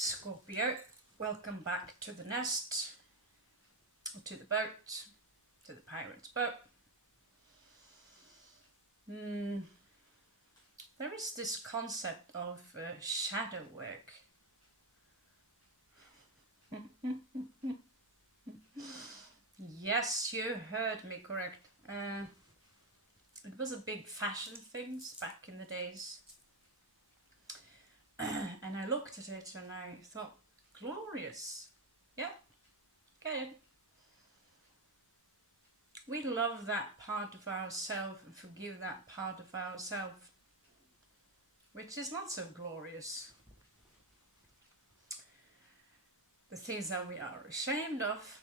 Scorpio, welcome back to the nest, to the boat, to the pirate's boat. There is this concept of shadow work. Yes, you heard me correct. It was a big fashion thing back in the days. And I looked at it and I thought, glorious. Yeah, get it. We love that part of ourselves and forgive that part of ourselves, which is not so glorious. The things that we are ashamed of,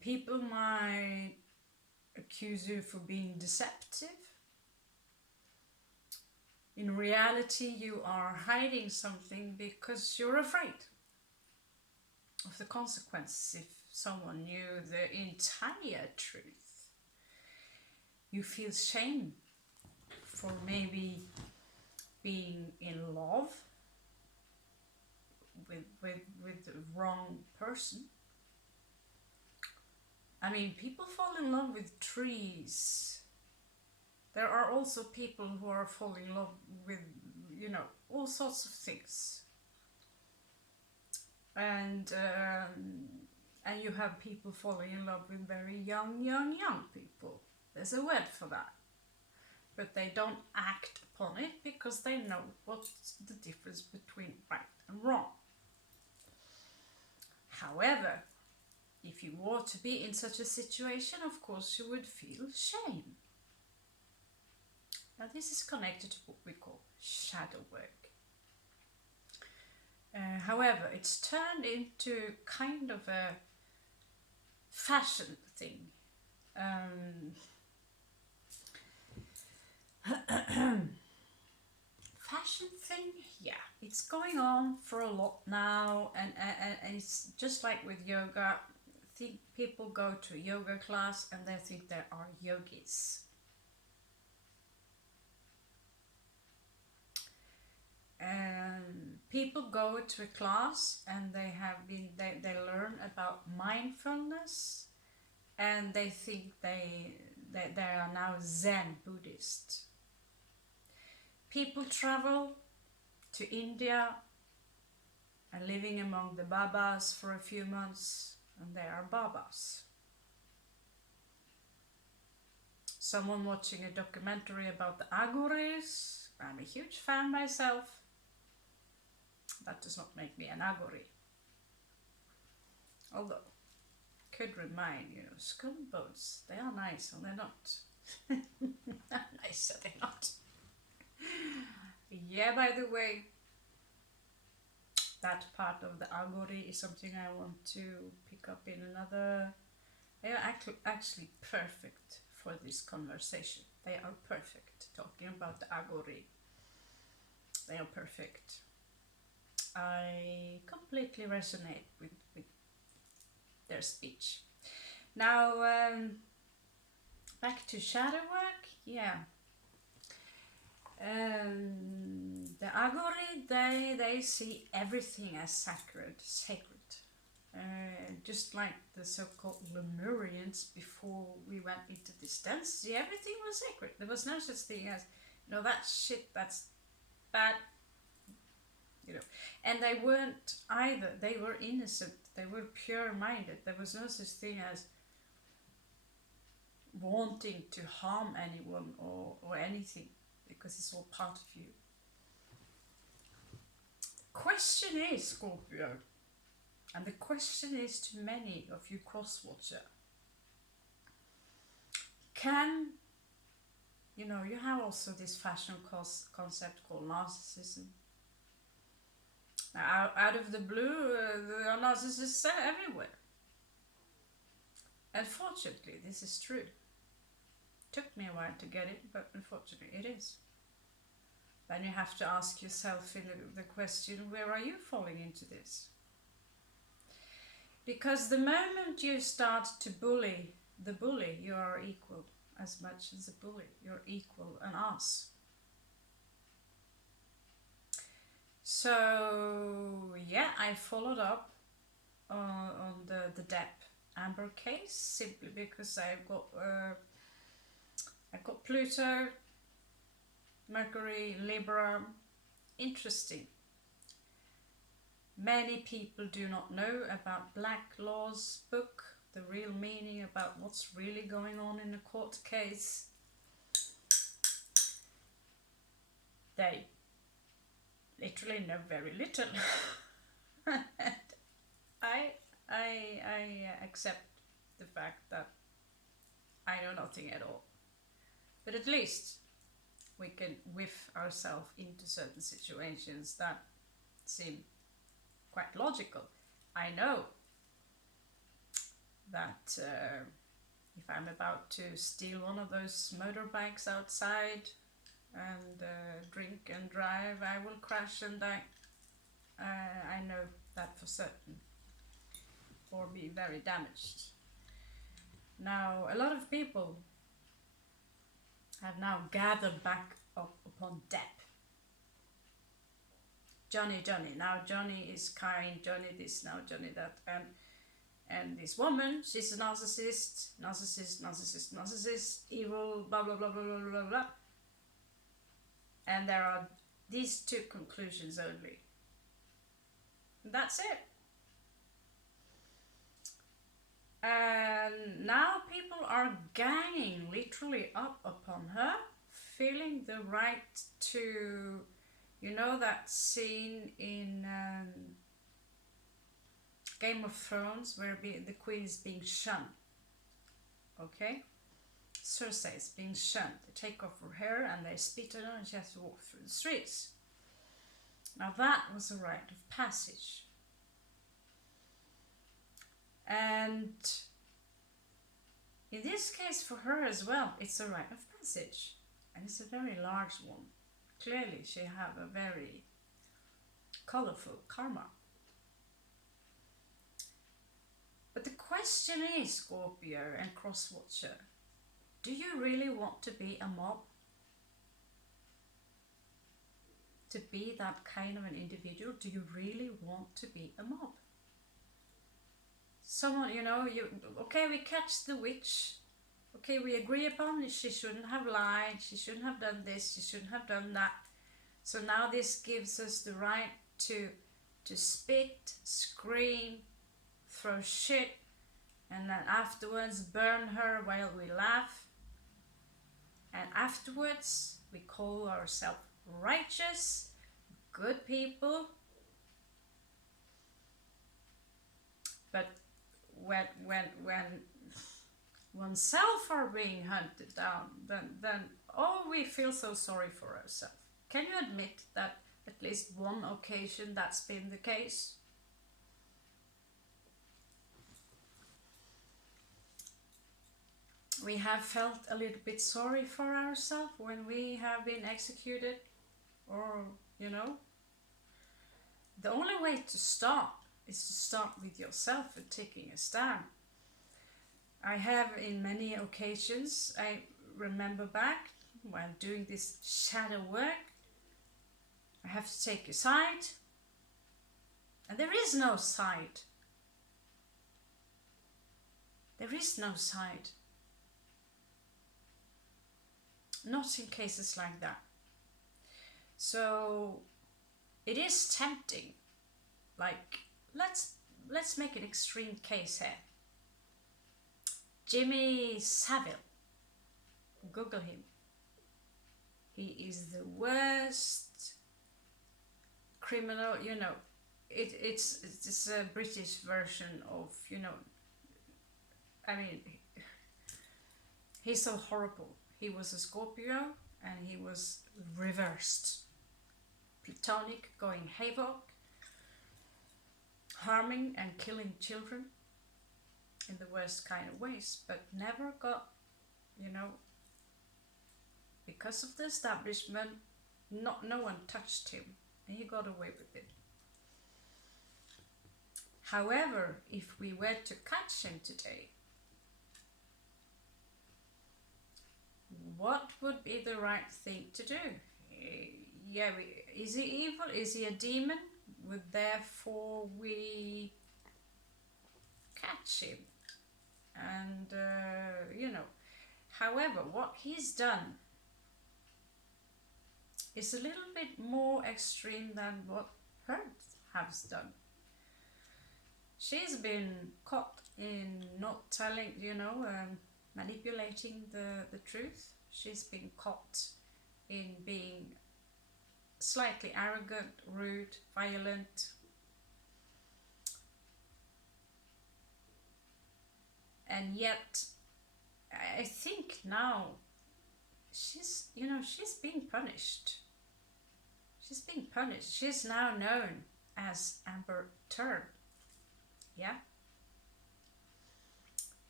people might accuse you for being deceptive. In reality, you are hiding something because you're afraid of the consequences if someone knew the entire truth. You feel shame for maybe being in love with the wrong person. I mean, people fall in love with trees. There are also people who are falling in love with, all sorts of things. And you have people falling in love with very young people. There's a word for that. But they don't act upon it because they know what's the difference between right and wrong. However, if you were to be in such a situation, of course you would feel shame. Now this is connected to what we call shadow work. However, it's turned into kind of a fashion thing. Fashion thing, yeah, it's going on for a lot now, and it's just like with yoga. I think people go to a yoga class and they think they are yogis. People go to a class and they learn about mindfulness, and they think they are now Zen Buddhist. People travel to India and living among the Babas for a few months, and they are Babas. Someone watching a documentary about the Agoris. I'm a huge fan myself. That does not make me an Agori. Although, could remind, scumboats, they are nice and they're not. Nice, so they're not. Yeah, by the way, that part of the Agori is something I want to pick up in another. They are actually perfect for this conversation. They are perfect. Talking about the Agori. They are perfect. I completely resonate with their speech. Now, back to shadow work. Yeah. The Agori, they see everything as sacred. Just like the so-called Lemurians before we went into this density, everything was sacred. There was no such thing as, that shit, that's bad. And they weren't either. They were innocent. They were pure-minded. There was no such thing as wanting to harm anyone or anything, because it's all part of you. The question is, Scorpio, and the question is to many of you cross-watcher, you have also this fashion concept called narcissism. Now, out of the blue, there are narcissists everywhere. Unfortunately, this is true. Took me a while to get it, but unfortunately it is. Then you have to ask yourself in the question, where are you falling into this? Because the moment you start to bully the bully, you are equal as much as the bully. You're equal an ass. So yeah, I followed up on the Depp Amber case simply because I've got Pluto, Mercury, Libra. Interesting. Many people do not know about Black Law's book, the real meaning about what's really going on in a court case. They literally know very little. I accept the fact that I know nothing at all. But at least we can whiff ourselves into certain situations that seem quite logical. I know that if I'm about to steal one of those motorbikes outside and drink and drive, I will crash and die. I know that for certain, or be very damaged. Now, a lot of people have now gathered back up upon Depp. Johnny. Now Johnny is kind, Johnny this, now Johnny that, and this woman, she's a narcissist, evil, blah blah blah blah blah blah blah. And there are these two conclusions only. And that's it. And now people are ganging literally up upon her, feeling the right to, you know, that scene in Game of Thrones where the queen is being shunned. Okay? Cersei is being shunned. They take off her hair and they spit on her and she has to walk through the streets. Now that was a rite of passage. And in this case for her as well, it's a rite of passage. And it's a very large one. Clearly she have a very colorful karma. But the question is, Scorpio and Crosswatcher, do you really want to be a mob? To be that kind of an individual? Do you really want to be a mob? Someone, you know, okay, we catch the witch. Okay, we agree upon she shouldn't have lied, she shouldn't have done this, she shouldn't have done that. So now this gives us the right to spit, scream, throw shit, and then afterwards burn her while we laugh. And afterwards we call ourselves righteous, good people. But when oneself are being hunted down, then oh, we feel so sorry for ourselves. Can you admit that at least one occasion that's been the case? We have felt a little bit sorry for ourselves when we have been executed, or, you know. The only way to start is to start with yourself and taking a stand. I have in many occasions, I remember back while doing this shadow work, I have to take a side, and there is no side. There is no side. Not in cases like that. So it is tempting. Like, let's make an extreme case here. Jimmy Savile. Google him. He is the worst criminal, you know. It's a British version of, you know, I mean, he's so horrible. He was a Scorpio and he was reversed. Platonic, going havoc, harming and killing children in the worst kind of ways, but never got, you know, because of the establishment, no one touched him and he got away with it. However, if we were to catch him today, what would be the right thing to do? yeah, is he evil? Is he a demon? Would therefore we catch him? And however, what he's done is a little bit more extreme than what Earth has done. She's been caught in not telling, manipulating the truth. She's been caught in being slightly arrogant, rude, violent. And yet, I think now she's being punished. She's being punished. She's now known as Amber Turd. Yeah.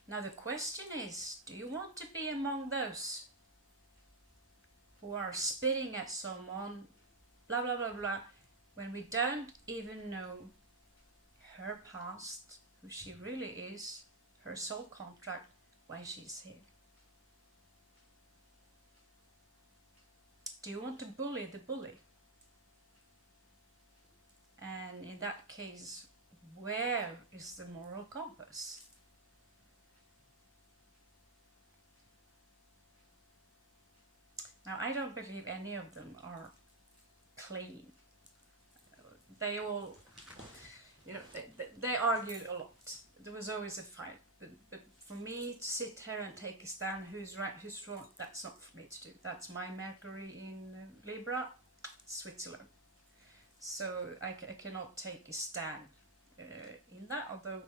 Now the question is, do you want to be among those who are spitting at someone, blah blah blah blah, when we don't even know her past, who she really is, her soul contract, why she's here? Do you want to bully the bully? And in that case, where is the moral compass? Now, I don't believe any of them are clean. They all, they argued a lot. There was always a fight. But for me to sit here and take a stand, who's right, who's wrong, that's not for me to do. That's my Mercury in Libra, Switzerland. So I cannot take a stand in that, although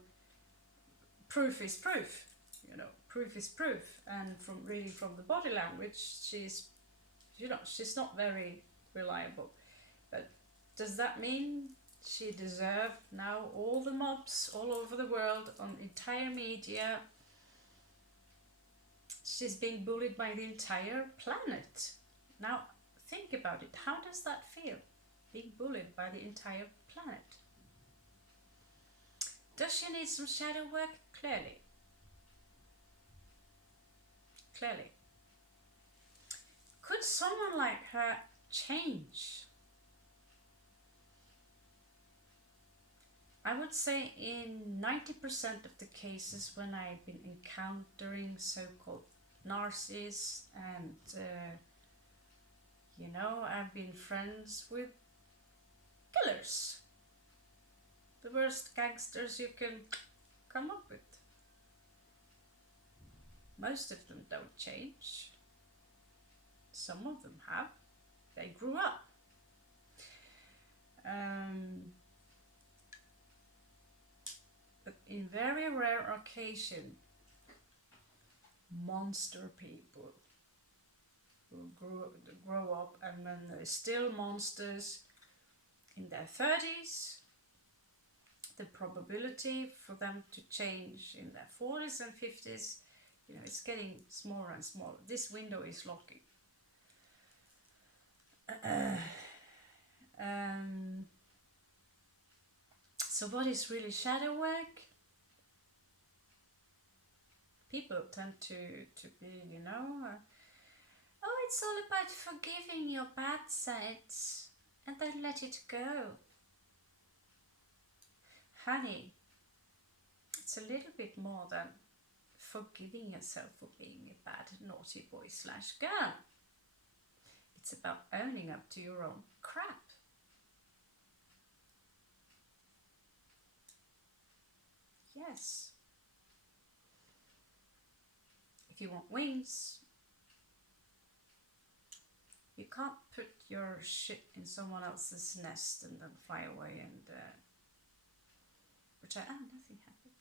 proof is proof. Proof is proof. And from reading from the body language, she's not very reliable. But does that mean she deserves now all the mobs all over the world, on entire media? She's being bullied by the entire planet. Now think about it. How does that feel? Being bullied by the entire planet. Does she need some shadow work? Clearly. Clearly. Could someone like her change? I would say in 90% of the cases when I've been encountering so-called narcissists and I've been friends with killers, the worst gangsters you can come up with. Most of them don't change. Some of them have. They grew up. But in very rare occasion, monster people who grow up, and when they're still monsters in their 30s, the probability for them to change in their 40s and 50s, it's getting smaller and smaller. This window is locking. So what is really shadow work? People tend to be, it's all about forgiving your bad sides and then let it go. Honey, it's a little bit more than forgiving yourself for being a bad, naughty boy / girl. It's about owning up to your own crap. Yes. If you want wings, you can't put your shit in someone else's nest and then fly away and pretend, nothing happened.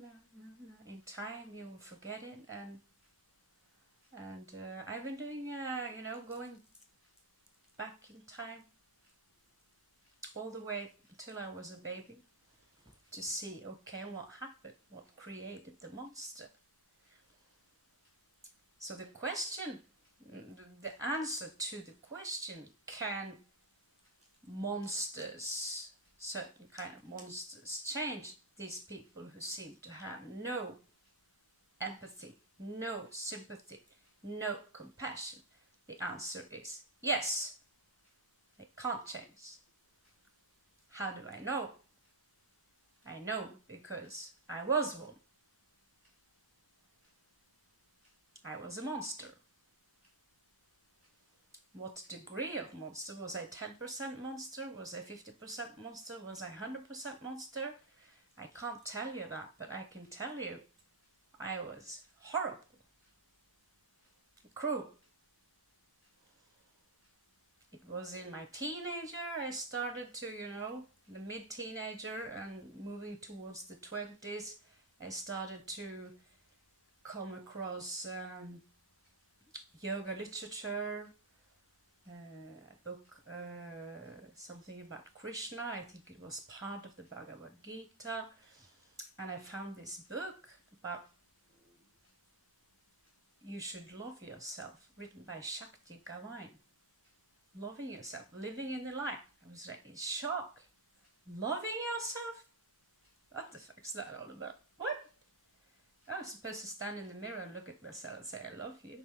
No. In time you will forget it, and I've been doing, going back in time all the way until I was a baby to see, okay, what happened, what created the monster. So the question, the answer to the question, can monsters, certain kind of monsters, change these people who seem to have no empathy, no sympathy, no compassion? The answer is yes. They can't change. How do I know? I know because I was one. I was a monster. What degree of monster? Was I 10% monster? Was I 50% monster? Was I 100% monster? I can't tell you that, but I can tell you I was horrible, cruel. It was in my teenager I started to, the mid-teenager and moving towards the 20s, I started to come across yoga literature, a book, something about Krishna. I think it was part of the Bhagavad Gita. And I found this book about You Should Love Yourself, written by Shakti Gawain. Loving yourself, living in the light. I was like in shock. Loving yourself? What the fuck's that all about? What? I was supposed to stand in the mirror and look at myself and say, I love you.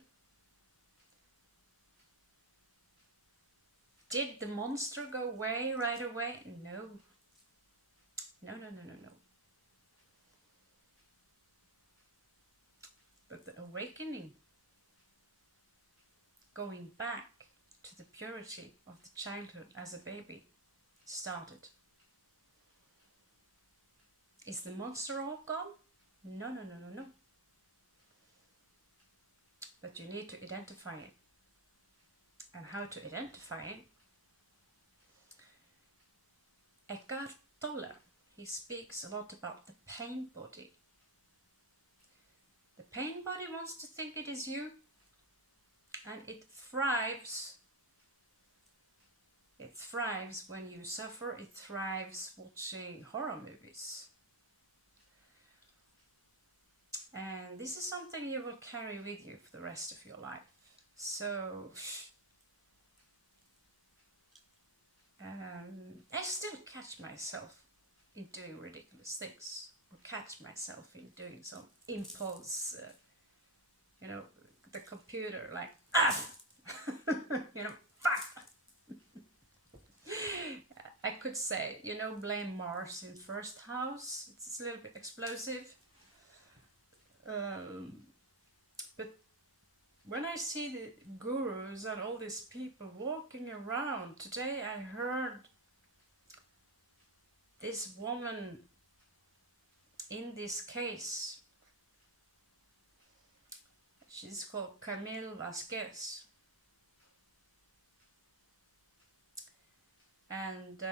Did the monster go away right away? No. No. But the awakening, going back to the purity of the childhood as a baby, started. Is the monster all gone? No. But you need to identify it. And how to identify it? Eckhart Tolle, he speaks a lot about the pain body. The pain body wants to think it is you, and it thrives. It thrives when you suffer. It thrives watching horror movies. And this is something you will carry with you for the rest of your life. So I still catch myself in doing ridiculous things, or catch myself in doing some impulse, the computer, like, fuck. I could say, blame Mars in first house. It's a little bit explosive. But when I see the gurus and all these people walking around, today I heard this woman in this case, she's called Camille Vasquez. And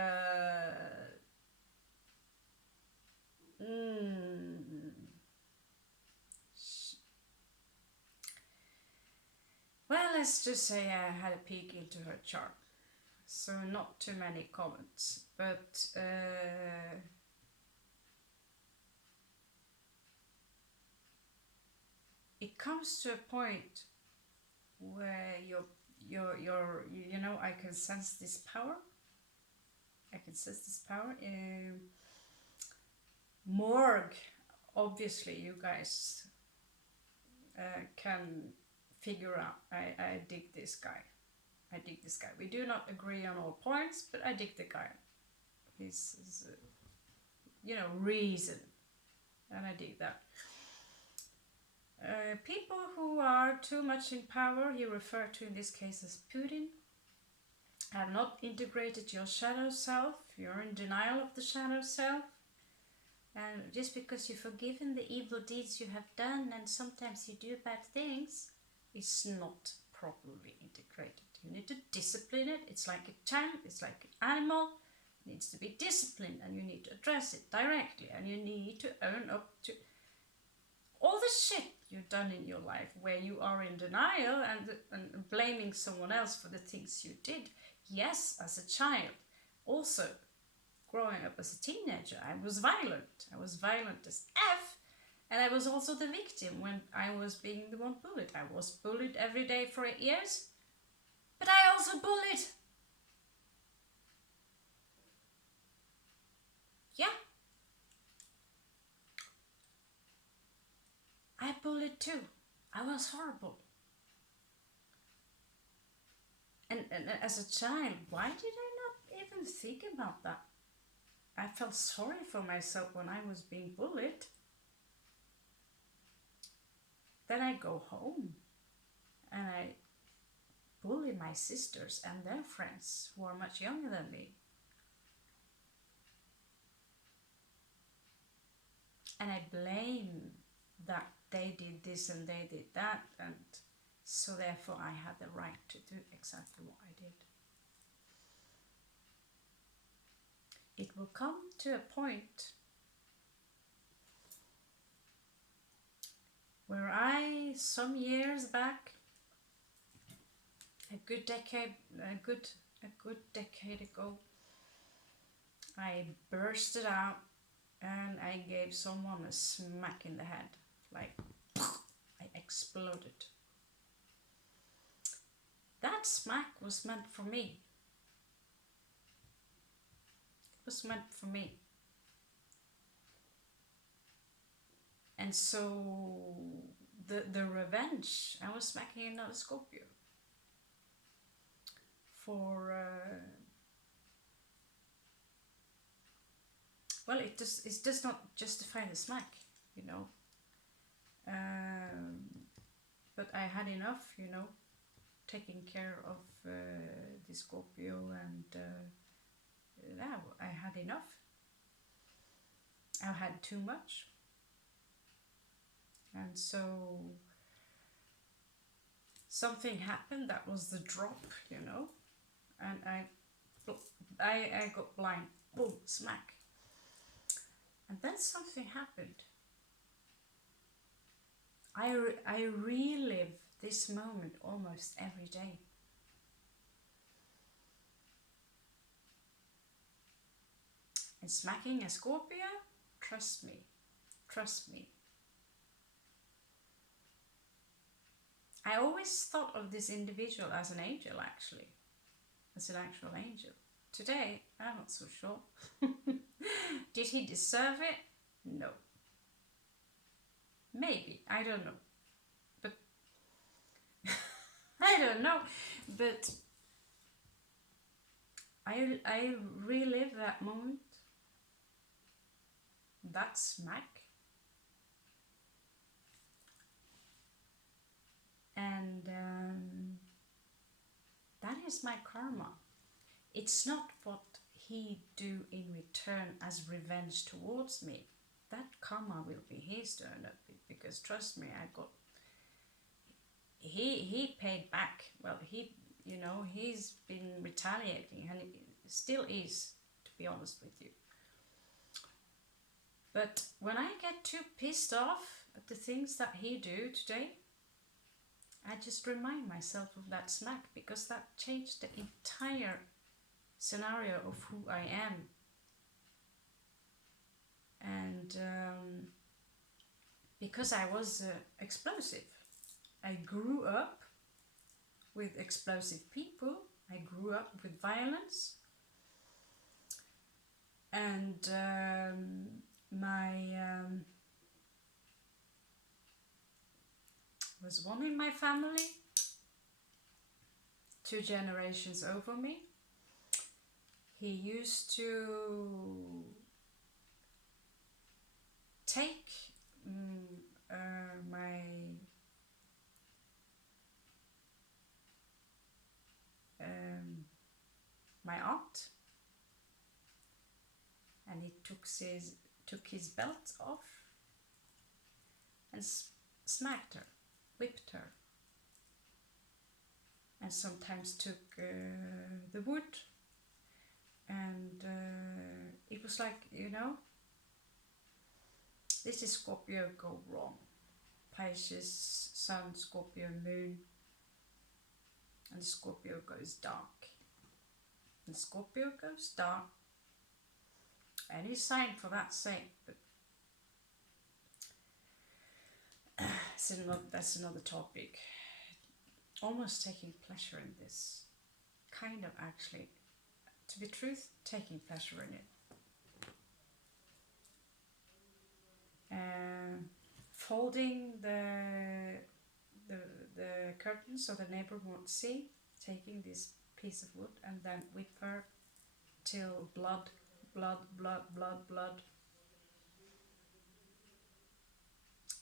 well, let's just say I had a peek into her chart. So not too many comments, but it comes to a point where I can sense this power. Morgue, obviously, you guys can figure out. I dig this guy. We do not agree on all points, but I dig the guy. His reason, and I dig that. People who are too much in power, he referred to in this case as Putin, have not integrated your shadow self. You're in denial of the shadow self. And just because you've forgiven the evil deeds you have done, and sometimes you do bad things, it's not properly integrated. You need to discipline it. It's like a child, it's like an animal. It needs to be disciplined, and you need to address it directly, and you need to own up to all the shit you've done in your life where you are in denial and blaming someone else for the things you did. Yes, as a child. Also, growing up as a teenager, I was violent. I was violent as F. And I was also the victim when I was being the one bullied. I was bullied every day for 8 years. But I also bullied. Yeah. I bullied too. I was horrible. And as a child, why did I not even think about that? I felt sorry for myself when I was being bullied. Then I go home and I bully my sisters and their friends who are much younger than me. And I blame that they did this and they did that, and so therefore I had the right to do exactly what I did. It will come to a point where some years back, a good decade ago, I bursted out and I gave someone a smack in the head, like I exploded. That smack was meant for me. It was meant for me. And so the revenge, I was smacking another Scorpio for well, it does not justify the smack, you know. But I had enough, you know, taking care of the Scorpio, and yeah, I had enough. I had too much, and so something happened that was the drop, you know, and I got blind, boom, smack, and then something happened. I relive this moment almost every day. And smacking a Scorpio, trust me. I always thought of this individual as an angel, actually, as an actual angel. Today, I'm not so sure. Did he deserve it? No. Maybe, I don't know. But I don't know. But I relive that moment, that smack, and that is my karma. It's not what he do in return as revenge towards me. That karma will be his to end up with, because trust me, he paid back. Well, he's been retaliating, and he still is, to be honest with you. But when I get too pissed off at the things that he do today, I just remind myself of that smack, because that changed the entire scenario of who I am. And because I was explosive, I grew up with explosive people, I grew up with violence, and was one in my family, 2 generations over me. He used to take my aunt, and he took his belt off and smacked her, whipped her, and sometimes took the wood, and it was like, this is Scorpio go wrong. Pisces, Sun, Scorpio, Moon, and Scorpio goes dark. And Scorpio goes dark. Any sign for that sake, but that's another topic. Almost taking pleasure in this. Kind of, actually. To be truth, taking pleasure in it. Folding the curtains so the neighbor won't see. Taking this piece of wood and then whip her till blood, blood, blood, blood, blood.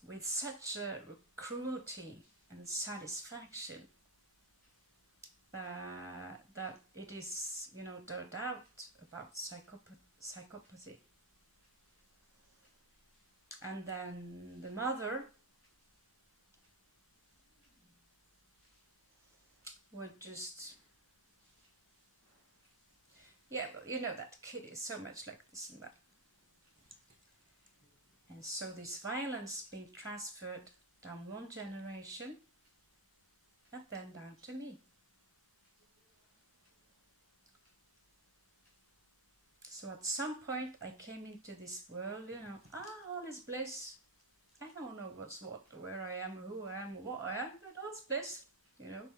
With such a cruelty and satisfaction that it is, you know, no doubt about psychopathy. And then the mother would just, yeah, but you know that kid is so much like this and that. And so this violence being transferred down one generation and then down to me. So at some point I came into this world, you know, all is bliss. I don't know what's what, where I am, who I am, what I am, but all's bliss, you know.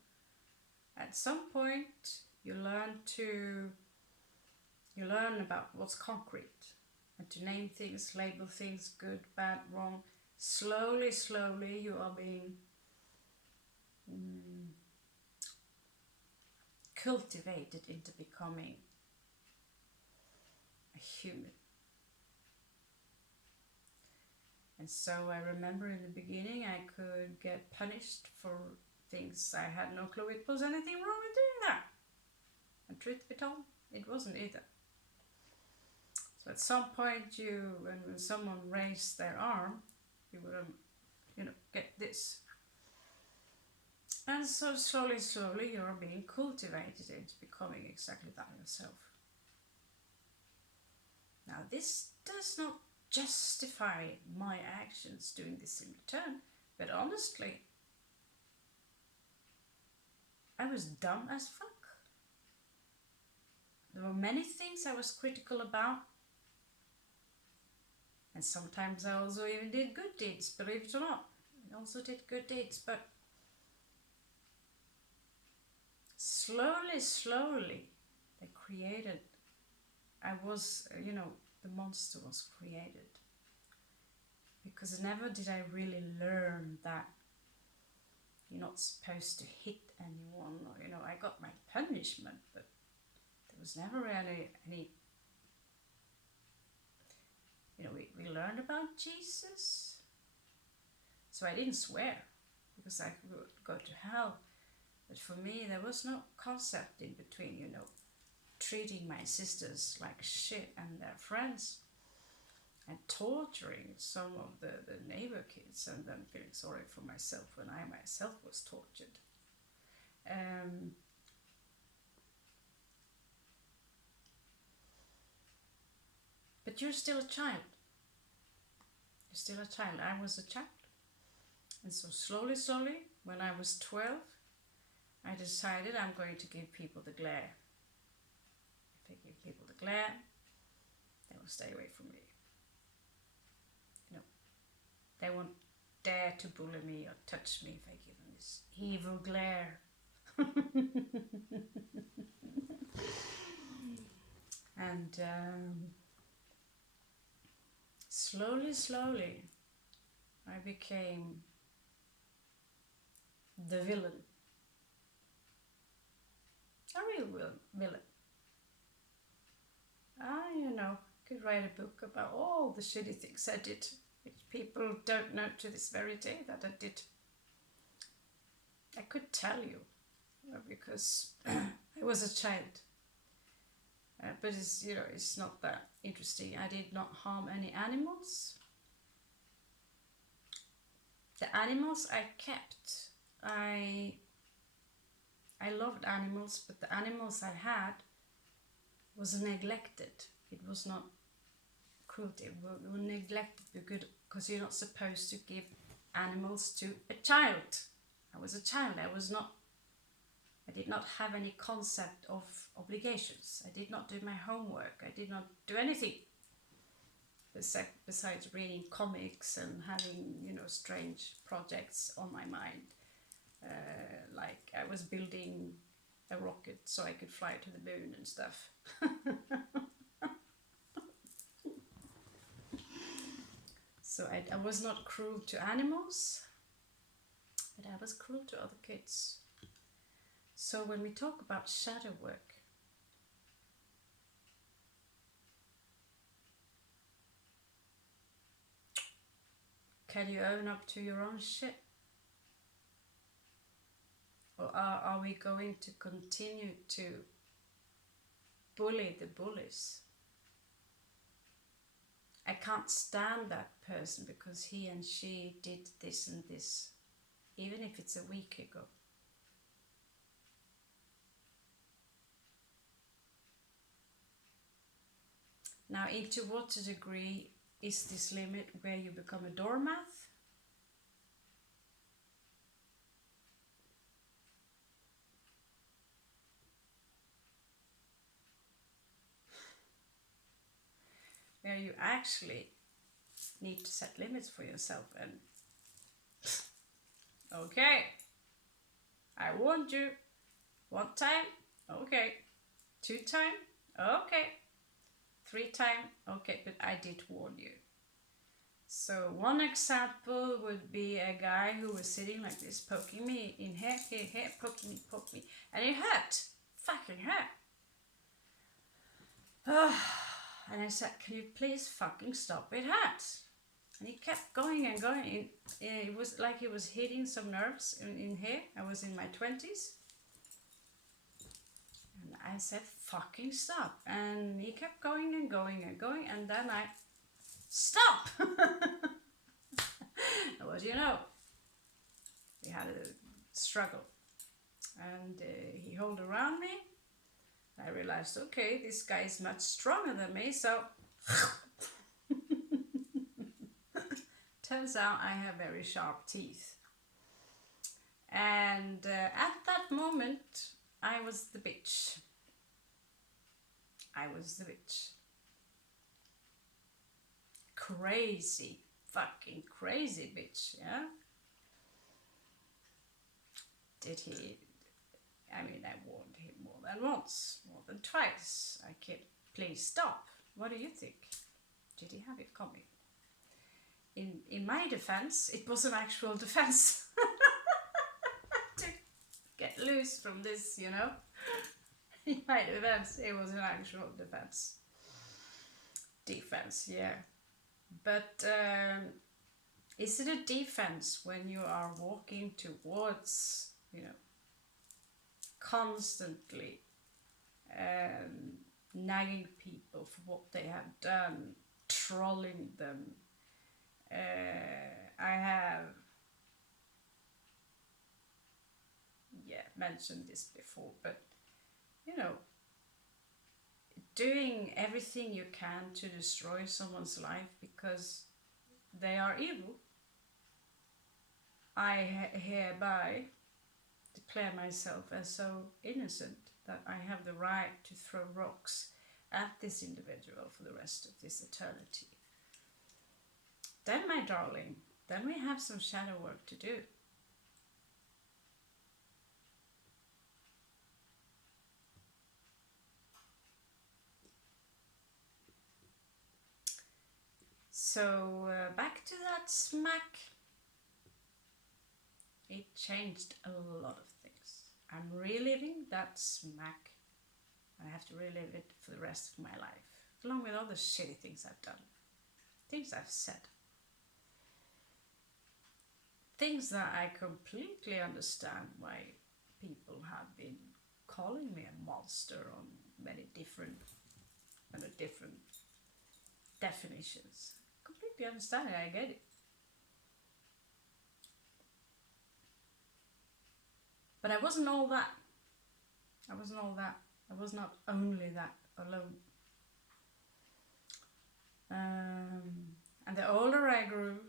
At some point you learn about what's concrete and to name things, label things, good, bad, wrong. Slowly, slowly you are being cultivated into becoming a human. And so I remember in the beginning I could get punished for things I had no clue it was anything wrong with doing that. And truth be told, it wasn't either. So at some point when someone raised their arm, you would, you know, get this. And so slowly, slowly you're being cultivated into becoming exactly that yourself. Now this does not justify my actions doing this in return, but honestly, I was dumb as fuck. There were many things I was critical about, and sometimes I also even did good deeds, believe it or not. I also did good deeds, but slowly, slowly, they created, the monster was created. Because never did I really learn that you're not supposed to hit anyone, or, you know, I got my punishment, but there was never really any, you know, we learned about Jesus. So I didn't swear, because I would go to hell. But for me, there was no concept in between, you know, treating my sisters like shit and their friends, and torturing some of the neighbor kids, and then feeling sorry for myself when I myself was tortured. But you're still a child. You're still a child. I was a child. And so slowly, slowly, when I was 12, I decided I'm going to give people the glare. If I give people the glare, they will stay away from me. You know, they won't dare to bully me or touch me if I give them this evil glare. And slowly, slowly, I became the villain. A real villain. You know, could write a book about all the shitty things I did, which people don't know to this very day that I did. I could tell you, because I was a child. But it's, you know, it's not that interesting. I did not harm any animals. The animals I kept, I loved animals, but the animals I had was neglected. It was not cruelty. We were neglected because you're not supposed to give animals to a child. I was a child. I did not have any concept of obligations. I did not do my homework. I did not do anything besides reading comics and having, you know, strange projects on my mind. Like I was building a rocket so I could fly to the moon and stuff. So I was not cruel to animals, but I was cruel to other kids. So when we talk about shadow work, can you own up to your own shit? Or are we going to continue to bully the bullies? I can't stand that person because he and she did this and this, even if it's a week ago. Now, into what degree is this limit where you become a doormat? Where you actually need to set limits for yourself and okay, I warned you. 1 time, okay. 2 time, okay. 3 time, okay, but I did warn you. So one example would be a guy who was sitting like this, poking me in here, poking me, and it hurt, fucking hurt. And I said, can you please fucking stop, it hurts. And he kept going and going. It was like he was hitting some nerves in here. I was in my 20s. And I said, fucking stop. And he kept going and going and going. And then I, stop! Well, you know, we had a struggle. And he held around me. I realized, okay, this guy is much stronger than me, so turns out I have very sharp teeth. And at that moment, I was the bitch. I was the bitch. Crazy, fucking crazy bitch, yeah? Did he... I mean, I warned him more than once, more than twice. I kid, please stop. What do you think? Did he have it coming? In my defense, it was an actual defense. To get loose from this, you know. In my defense, it was an actual defense. Defense, yeah. But is it a defense when you are walking towards, you know, constantly nagging people for what they have done, trolling them? I have mentioned this before, but you know, doing everything you can to destroy someone's life because they are evil. I hereby declare myself as so innocent that I have the right to throw rocks at this individual for the rest of this eternity. Then, my darling, then we have some shadow work to do. So, back to that smack. It changed a lot of things. I'm reliving that smack. I have to relive it for the rest of my life, along with all the shitty things I've done, things I've said, things that I completely understand why people have been calling me a monster on many different definitions. Completely understand it, I get it. But I wasn't all that. I wasn't all that. I was not only that alone. And the older I grew,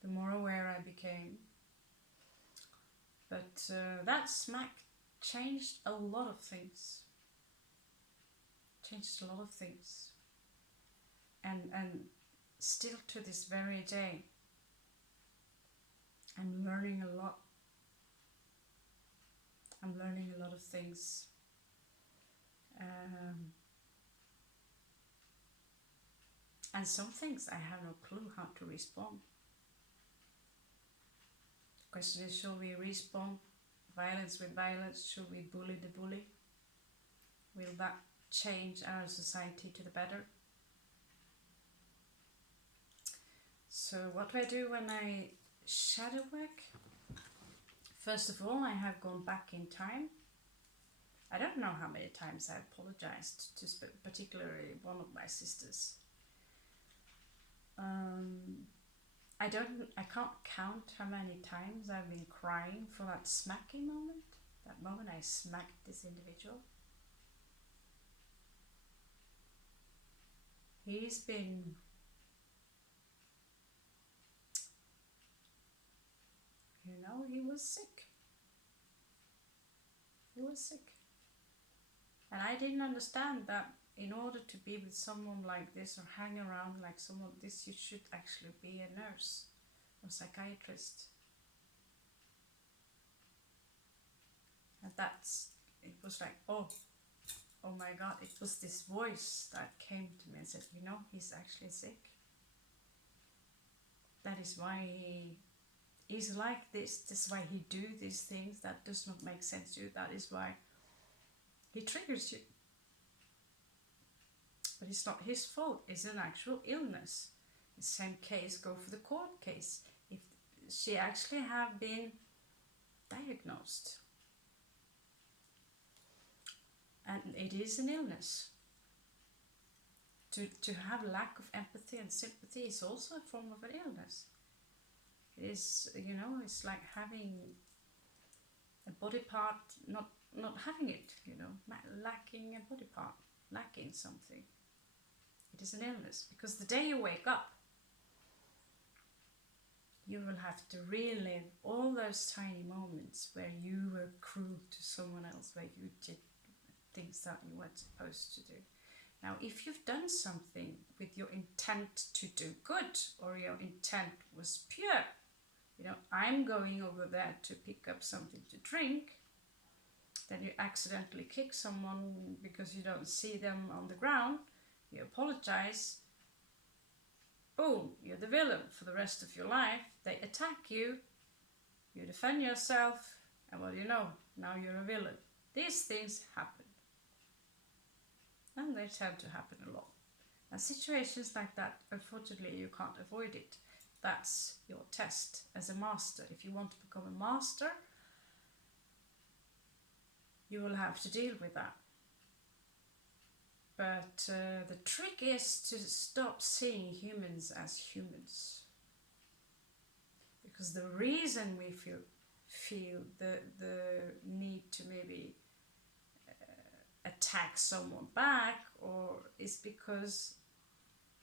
the more aware I became. But that smack changed a lot of things. Changed a lot of things. And still to this very day, I'm learning a lot. I'm learning a lot of things. And some things I have no clue how to respond. The question is, shall we respond violence with violence? Should we bully the bully? Will that change our society to the better? So what do I do when I shadow work? First of all, I have gone back in time. I don't know how many times I apologized to particularly one of my sisters. I can't count how many times I've been crying for that smacking moment. That moment I smacked this individual. He's been he was sick. He was sick. And I didn't understand that in order to be with someone like this or hang around like someone like this, you should actually be a nurse or psychiatrist. And it was like, oh my God, it was this voice that came to me and said, he's actually sick. That is why he is like this. This is why he do these things that does not make sense to you. That is why he triggers you. But it's not his fault. It's an actual illness. The same case, go for the court case. If she actually have been diagnosed, and it is an illness. To have lack of empathy and sympathy is also a form of an illness. It is, it's like having a body part, not having it, lacking a body part, lacking something. It is an illness, because the day you wake up, you will have to relive all those tiny moments where you were cruel to someone else, where you did things that you weren't supposed to do. Now, if you've done something with your intent to do good, or your intent was pure, I'm going over there to pick up something to drink, then you accidentally kick someone because you don't see them on the ground, you apologize, boom, you're the villain for the rest of your life. They attack you, you defend yourself, and what do you know? Now you're a villain. These things happen. And they tend to happen a lot. And situations like that, unfortunately, you can't avoid it. That's your test as a master. If you want to become a master, you will have to deal with that. But the trick is to stop seeing humans as humans. Because the reason we feel the need to maybe attack someone back is because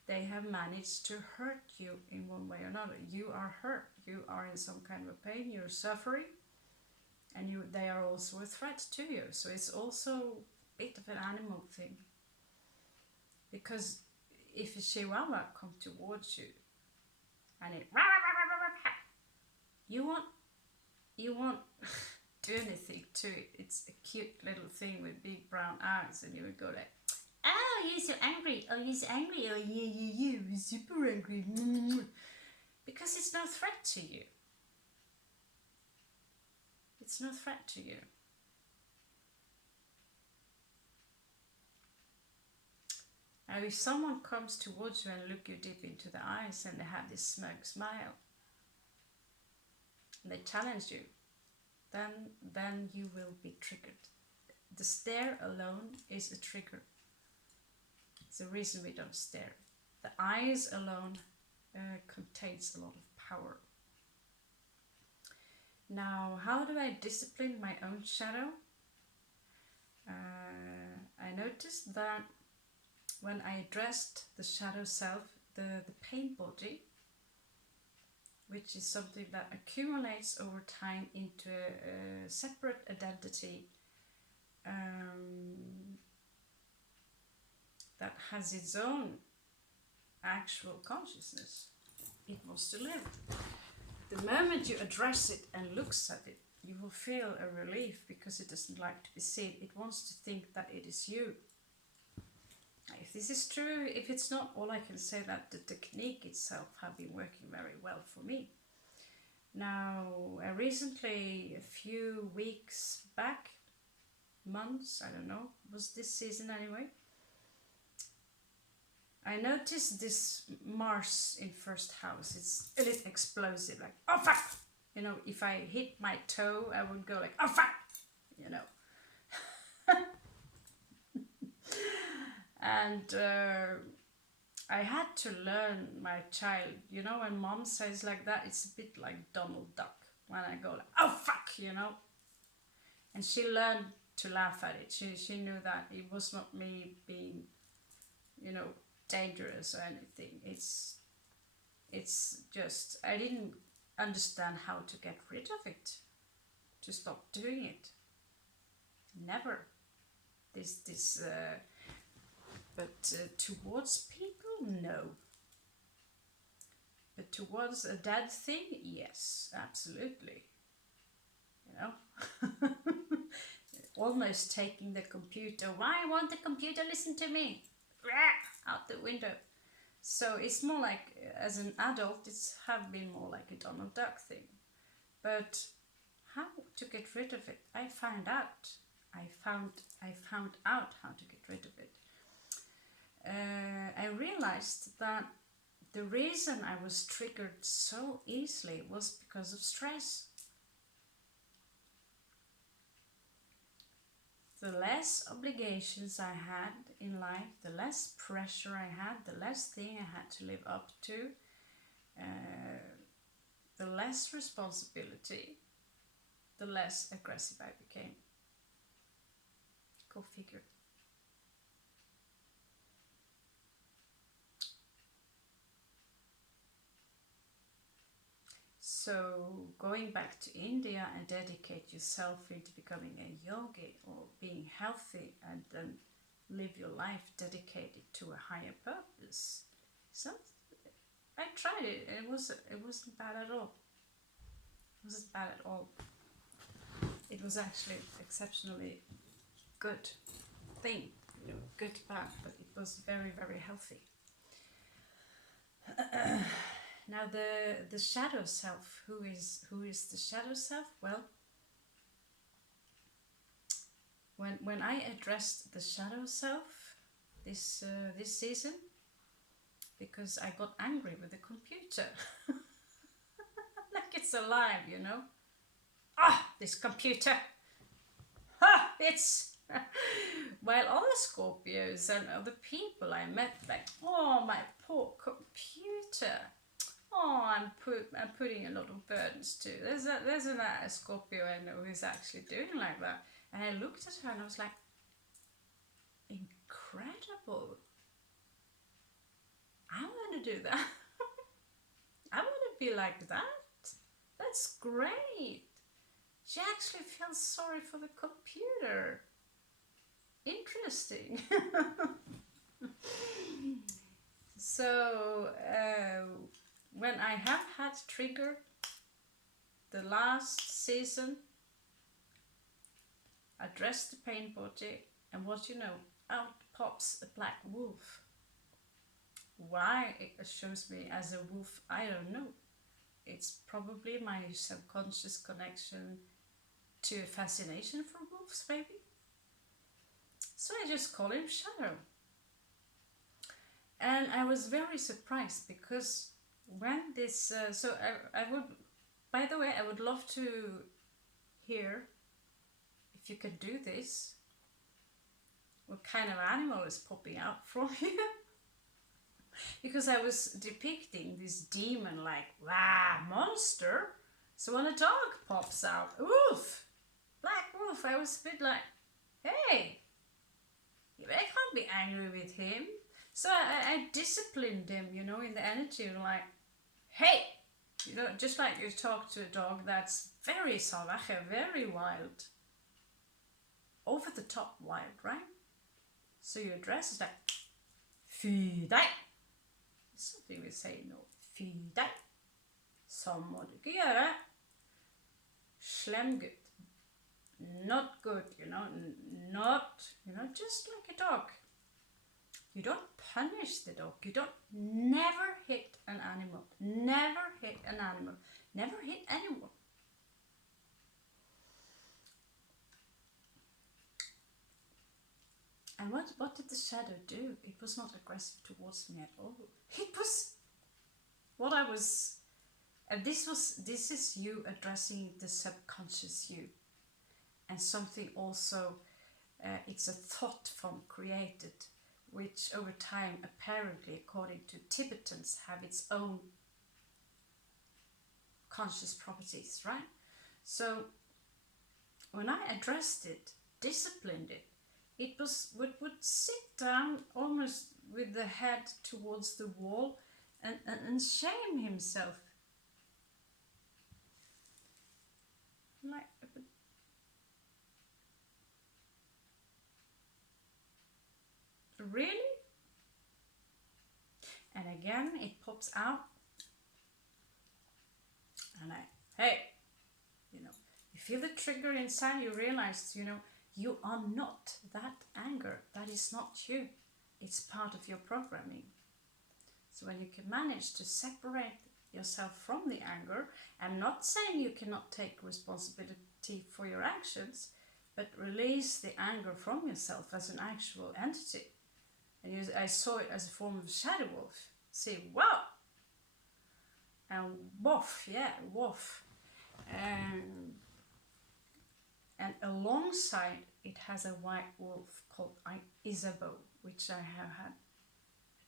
they have managed to hurt you in one way or another. You are hurt, you are in some kind of pain, you're suffering, and they are also a threat to you. So it's also a bit of an animal thing. Because if a chihuahua comes towards you and you won't do anything to it. It's a cute little thing with big brown eyes, and you would go like, oh, you're so angry, oh, you're so angry, oh, yeah, you're super angry. Because it's no threat to you. It's no threat to you. Now, if someone comes towards you and look you deep into the eyes and they have this smug smile, and they challenge you, then you will be triggered. The stare alone is a trigger. It's the reason we don't stare. The eyes alone contains a lot of power. Now, how do I discipline my own shadow? I noticed that when I addressed the shadow self, the pain body, which is something that accumulates over time into a separate identity that has its own actual consciousness. It wants to live. The moment you address it and looks at it, you will feel a relief, because it doesn't like to be seen. It wants to think that it is you. If this is true, if it's not, all I can say that the technique itself have been working very well for me. Now, recently, a few weeks back, months, I don't know, was this season anyway, I noticed this Mars in first house. It's a little explosive, like, oh fuck! You know, if I hit my toe, I would go like, oh fuck! You know. And I had to learn my child, you know, when mom says like that, it's a bit like Donald Duck. When I go like, oh fuck, you know. And she learned to laugh at it. She knew that it was not me being, you know, dangerous or anything. It's just, I didn't understand how to get rid of it, to stop doing it. Never. But towards people, no. But towards a dad thing, yes, absolutely. You know? Almost taking the computer. Why won't the computer listen to me? Out the window. So it's more like, as an adult, it's have been more like a Donald Duck thing. But how to get rid of it? I found out. I found out how to get rid of it. I realized that the reason I was triggered so easily was because of stress. The less obligations I had in life, the less pressure I had, the less thing I had to live up to, the less responsibility, the less aggressive I became. Go figure. So going back to India and dedicate yourself into becoming a yogi or being healthy, and then live your life dedicated to a higher purpose. So I tried it. It wasn't bad at all. It wasn't bad at all. It was actually exceptionally good thing. You know, good bad, but it was very, very healthy. Now the shadow self, who is the shadow self? Well, when I addressed the shadow self this season, because I got angry with the computer, like it's alive, you know. This computer, it's while other Scorpios and other people I met, like, oh my poor computer. Oh, I'm putting a lot of burdens too. There's a Scorpio I know who's actually doing like that. And I looked at her and I was like, incredible. I want to do that. I want to be like that. That's great. She actually feels sorry for the computer. Interesting. So, when I have had trigger the last season, address the pain body, and what you know, out pops a black wolf. Why it shows me as a wolf, I don't know. It's probably my subconscious connection to a fascination for wolves, maybe. So I just call him Shadow. And I was very surprised because when this, I would, by the way, I would love to hear if you could do this. What kind of animal is popping out from you? Because I was depicting this demon like, wow, monster. So when a dog pops out, wolf, black wolf, I was a bit like, hey, I can't be angry with him. So I disciplined him, you know, in the energy, like, hey, you know, just like you talk to a dog that's very salvaje, very wild, over the top wild, right? So you address it like, fy deg. Something we say, no, fy deg. Sånn må du ikke gjøre. Slem gutt. Not good, you know, not, you know, just like a dog. You don't punish the dog. You don't never hit an animal. Never hit an animal. never hit anyone. And what did the shadow do? It was not aggressive towards me at all. It was what I was. And this is you addressing the subconscious you, and something also. It's a thought form created, which over time, apparently, according to Tibetans, have its own conscious properties, right? So when I addressed it, disciplined it, it would sit down almost with the head towards the wall and shame himself. Like, really? And again, it pops out. And hey, you feel the trigger inside, you realize, you are not that anger. That is not you. It's part of your programming. So when you can manage to separate yourself from the anger, and not saying you cannot take responsibility for your actions, but release the anger from yourself as an actual entity. And I saw it as a form of shadow wolf. See, wow! And woof, yeah, woof. And alongside it has a white wolf called Isabeau, which I have had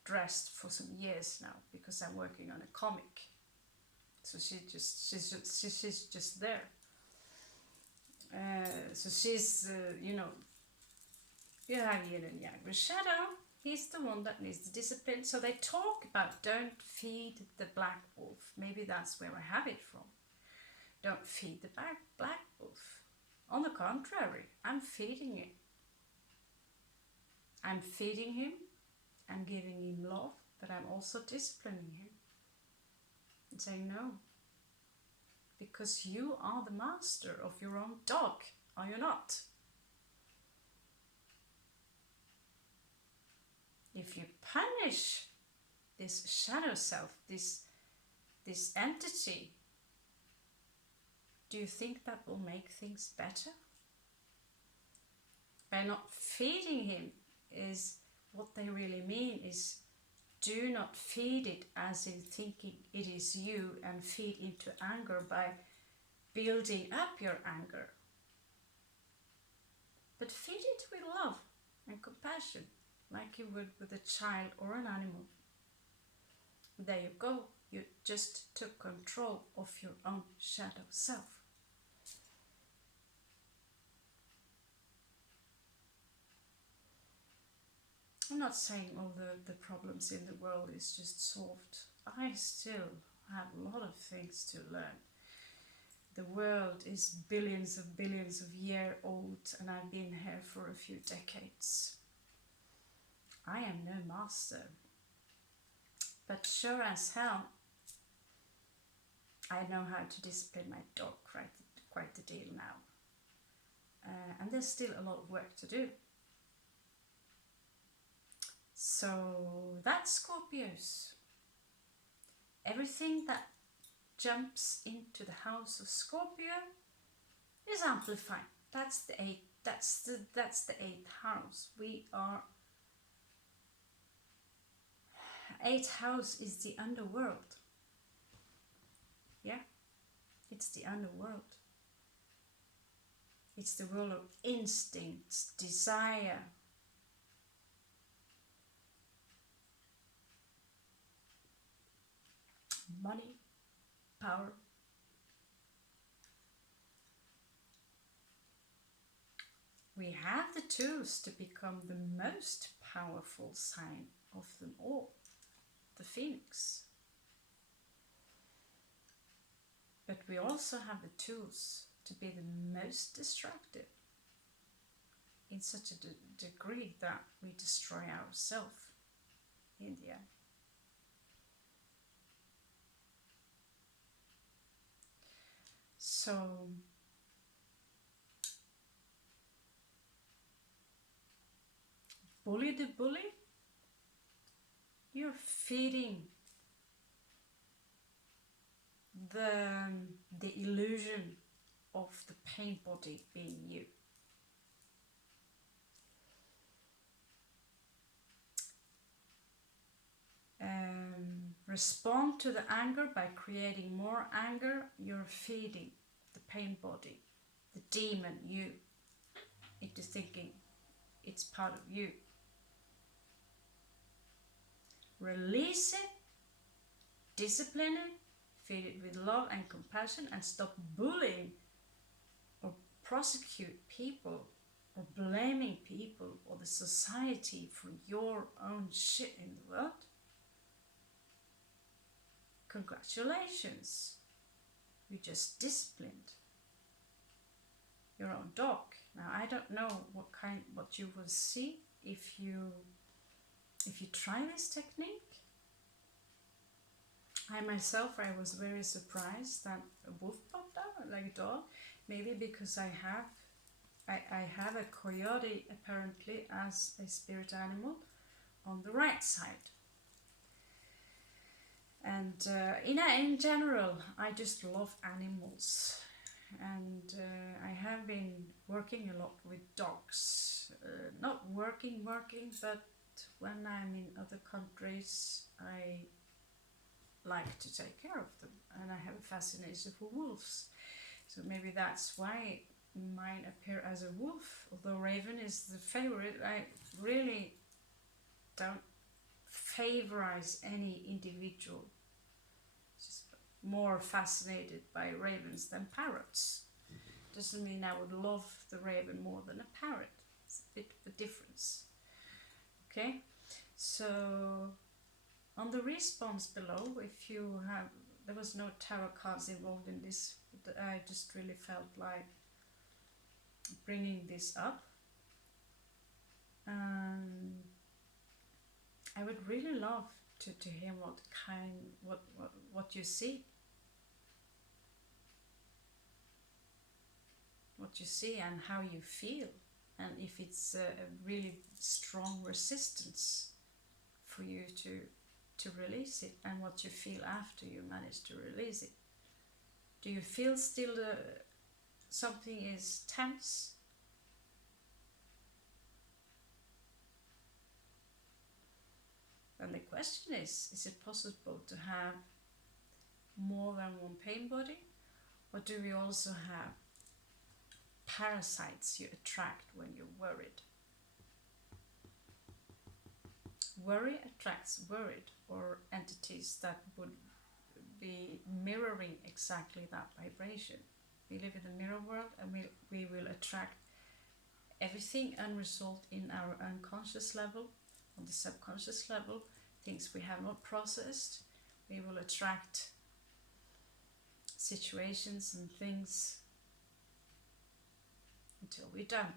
dressed for some years now because I'm working on a comic. So she's just there. So she's you have yin and yang. The shadow, he's the one that needs the discipline. So they talk about don't feed the black wolf. Maybe that's where I have it from. Don't feed the black wolf. On the contrary, I'm feeding it. I'm feeding him. I'm giving him love, but I'm also disciplining him. And saying no. Because you are the master of your own dog, are you not? If you punish this shadow self, this entity, do you think that will make things better? By not feeding him is what they really mean is do not feed it as in thinking it is you and feed into anger by building up your anger. But feed it with love and compassion like you would with a child or an animal. There you go. You just took control of your own shadow self. I'm not saying all the problems in the world is just solved. I still have a lot of things to learn. The world is billions of years old, and I've been here for a few decades. I am no master. But sure as hell, I know how to discipline my dog quite the deal now. And there's still a lot of work to do. So that's Scorpios. Everything that jumps into the house of Scorpio is amplified. That's the eighth. That's the eighth house. We are. Eighth house is the underworld. Yeah, it's the underworld. It's the world of instincts, desire. Money, power. We have the tools to become the most powerful sign of them all, the Phoenix. But we also have the tools to be the most destructive in such a degree that we destroy ourselves in the end. So bully the bully, you're feeding the illusion of the pain body being you. Respond to the anger by creating more anger. You're feeding the pain body, the demon you, into thinking it's part of you. Release it, discipline it, feed it with love and compassion, and stop bullying or prosecute people or blaming people or the society for your own shit in the world. Congratulations, you just disciplined your own dog. Now I don't know what you will see if you try this technique. I myself, I was very surprised that a wolf popped out like a dog. Maybe because I have a coyote apparently as a spirit animal on the right side. And in general, I just love animals. And I have been working a lot with dogs. Not working, but when I'm in other countries, I like to take care of them. And I have a fascination for wolves. So maybe that's why mine appear as a wolf. Although Raven is the favorite, I really don't favorize any individual. Just more fascinated by ravens than parrots. Doesn't mean I would love the raven more than a parrot. It's a bit of a difference. Okay, so on the response below, if you have, there was no tarot cards involved in this, but I just really felt like bringing this up. I would really love to hear what you see. What you see and how you feel, and if it's a really strong resistance for you to release it, and what you feel after you manage to release it. Do you feel still something is tense? And the question is it possible to have more than one pain body? Or do we also have parasites you attract when you're worried? Worry attracts worried, or entities that would be mirroring exactly that vibration. We live in the mirror world, and we will attract everything unresolved in our unconscious level, on the subconscious level, things we have not processed. We will attract situations and things until we're done.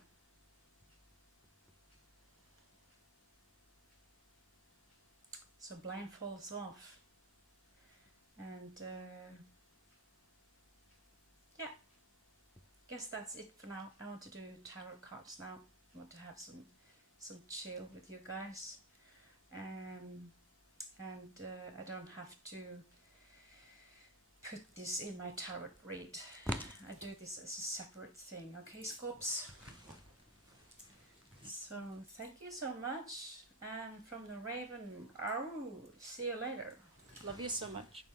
So blind falls off. And yeah, guess that's it for now. I want to do tarot cards now. I want to have some chill with you guys. And I don't have to put this in my tarot read. I do this as a separate thing, okay, Scorps? So thank you so much, and from the Raven, see you later. Love you so much.